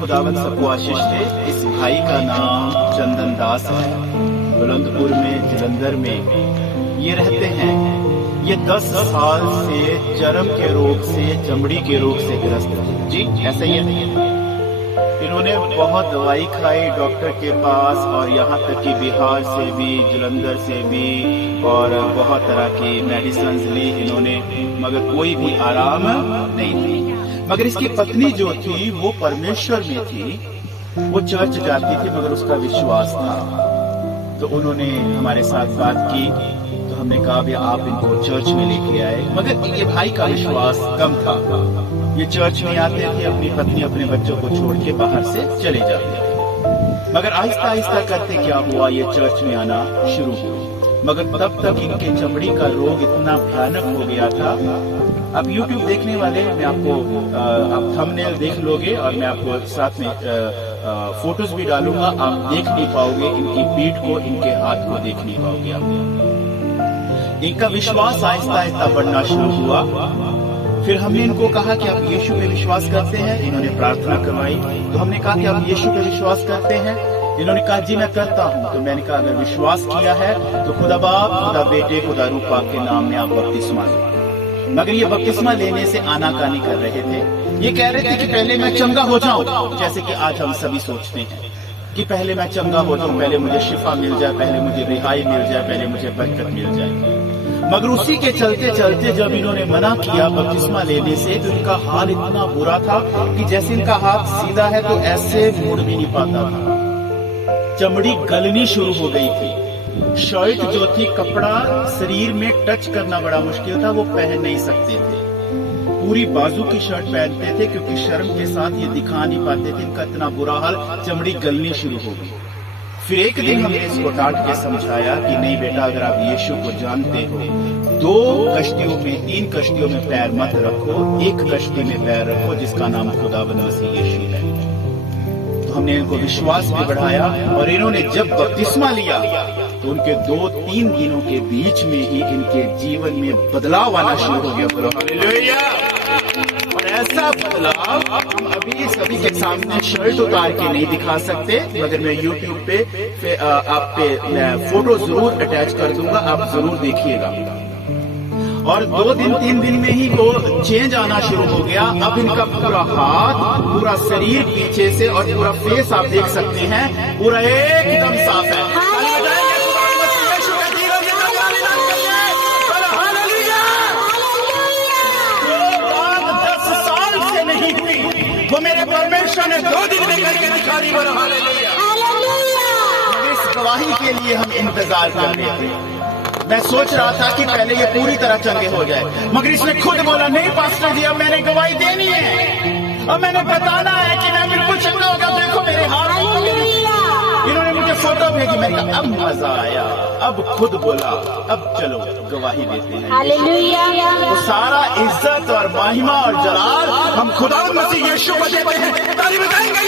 खुदावंद सबको आशीष दे। इस भाई का नाम चंदन दास है, बुलंदपुर में, जलंधर में ये रहते हैं। ये 10 साल से चर्म के रोग से, चमड़ी के रोग से ग्रस्त है। जी ऐसा ही है। इन्होंने बहुत दवाई खाई डॉक्टर के पास, और यहाँ तक कि बिहार से भी, जलंधर से भी, और बहुत तरह की मेडिसिन ली इन्होंने, मगर कोई भी आराम नहीं थी। मगर इसकी पत्नी जो थी वो परमेश्वर में थी, वो चर्च जाती थी, मगर उसका विश्वास था। तो उन्होंने हमारे साथ बात की, तो हमने कहा भी आप इनको चर्च में लेके आए। मगर ये भाई का विश्वास कम था। ये चर्च में आते थे, अपनी पत्नी अपने बच्चों को छोड़ के बाहर से चले जाते थे। मगर आहिस्ता आहिस्ता करते क्या हुआ, ये चर्च में आना शुरू हुआ। मगर तब तक इनके चमड़ी का रोग इतना भयानक हो गया था। अब YouTube देखने वाले, मैं आपको आप थंबनेल देख लोगे, और मैं आपको साथ में फोटोज भी डालूंगा। आप देख नहीं पाओगे इनकी पीठ को, इनके हाथ को देख नहीं पाओगे आप। इनका विश्वास आहिस्ता आहिस्ता बढ़ना शुरू हुआ। फिर हमने इनको कहा कि आप यीशु पे विश्वास करते हैं। इन्होंने प्रार्थना करवाई, तो हमने कहा कि आप यीशु पे विश्वास करते हैं। इन्होंने कहा जी मैं करता हूँ। तो मैंने कहा अगर विश्वास किया है तो खुदा बाप, खुदा बेटे, खुदा रूह पाक के नाम में आप बपतिस्मा लो। मगर ये बपतिस्मा लेने से आनाकानी कर रहे थे। ये कह रहे थे कि पहले मैं चंगा हो जाऊं, जैसे कि आज हम सभी सोचते हैं कि पहले मैं चंगा हो जाऊं, पहले मुझे शिफा मिल जाए, पहले मुझे रिहाई मिल जाए, पहले मुझे बरकत मिल जाए। मगर उसी के चलते चलते जब इन्होंने मना किया बपतिस्मा लेने से, तो इनका हाल इतना बुरा था कि जैसे इनका हाथ सीधा है तो ऐसे मुड़ भी नहीं पाता था। चमड़ी गलनी शुरू हो गई थी। शर्ट जो थी, कपड़ा शरीर में टच करना बड़ा मुश्किल था, वो पहन नहीं सकते थे। पूरी बाजू की शर्ट पहनते थे क्योंकि शर्म के साथ ये दिखा नहीं पाते थे। इनका इतना बुरा हाल, चमड़ी गलनी शुरू हो गई। फिर एक दिन हमने इसको डांट के समझाया कि नहीं बेटा, अगर आप यीशु को जानते हो, 2 कश्तियों में, 3 कश्तियों में पैर मत रखो, एक कश्ती में पैर रखो जिसका नाम खुदावंद मसीह यीशु है। तो हमने इनको विश्वास में बढ़ाया, और इन्होंने जब बपतिस्मा लिया तो उनके 2-3 दिनों के बीच में ही इनके जीवन में बदलाव आना शुरू हो गया। हालेलुया! और ऐसा बदलाव हम अभी सभी के सामने शर्ट उतार के नहीं दिखा सकते, मगर मैं YouTube पे आप पे मैं फोटो जरूर अटैच कर दूंगा, आप जरूर देखिएगा। और 2 दिन 3 दिन में ही वो चेंज आना शुरू हो गया। अब इनका पूरा हाथ, पूरा शरीर पीछे से और पूरा फेस आप देख सकते हैं, पूरा एकदम साफ है। वो मेरे परमेश्वर ने 2 दिन में करके दिखा दी। हालेलुया! इस गवाही के लिए हम इंतजार कर रहे थे। मैं सोच रहा था कि पहले ये पूरी तरह चंगे हो जाए, मगर इसने खुद बोला नहीं पास्टर जी, अब मैंने गवाही देनी है, अब मैंने बताना है कि मैं बिल्कुल चंगा हो गया। देखो मेरे हाथ। इन्होंने मुझे फोटो भेजी, मैंने कहा अब मजा आया, अब खुद बोला, अब चलो गवाही देते हैं। हालेलुया! तो सारा इज्जत और महिमा और जलाल हम खुदा मसीह यीशु को देते हैं। ताली बजाएंगे।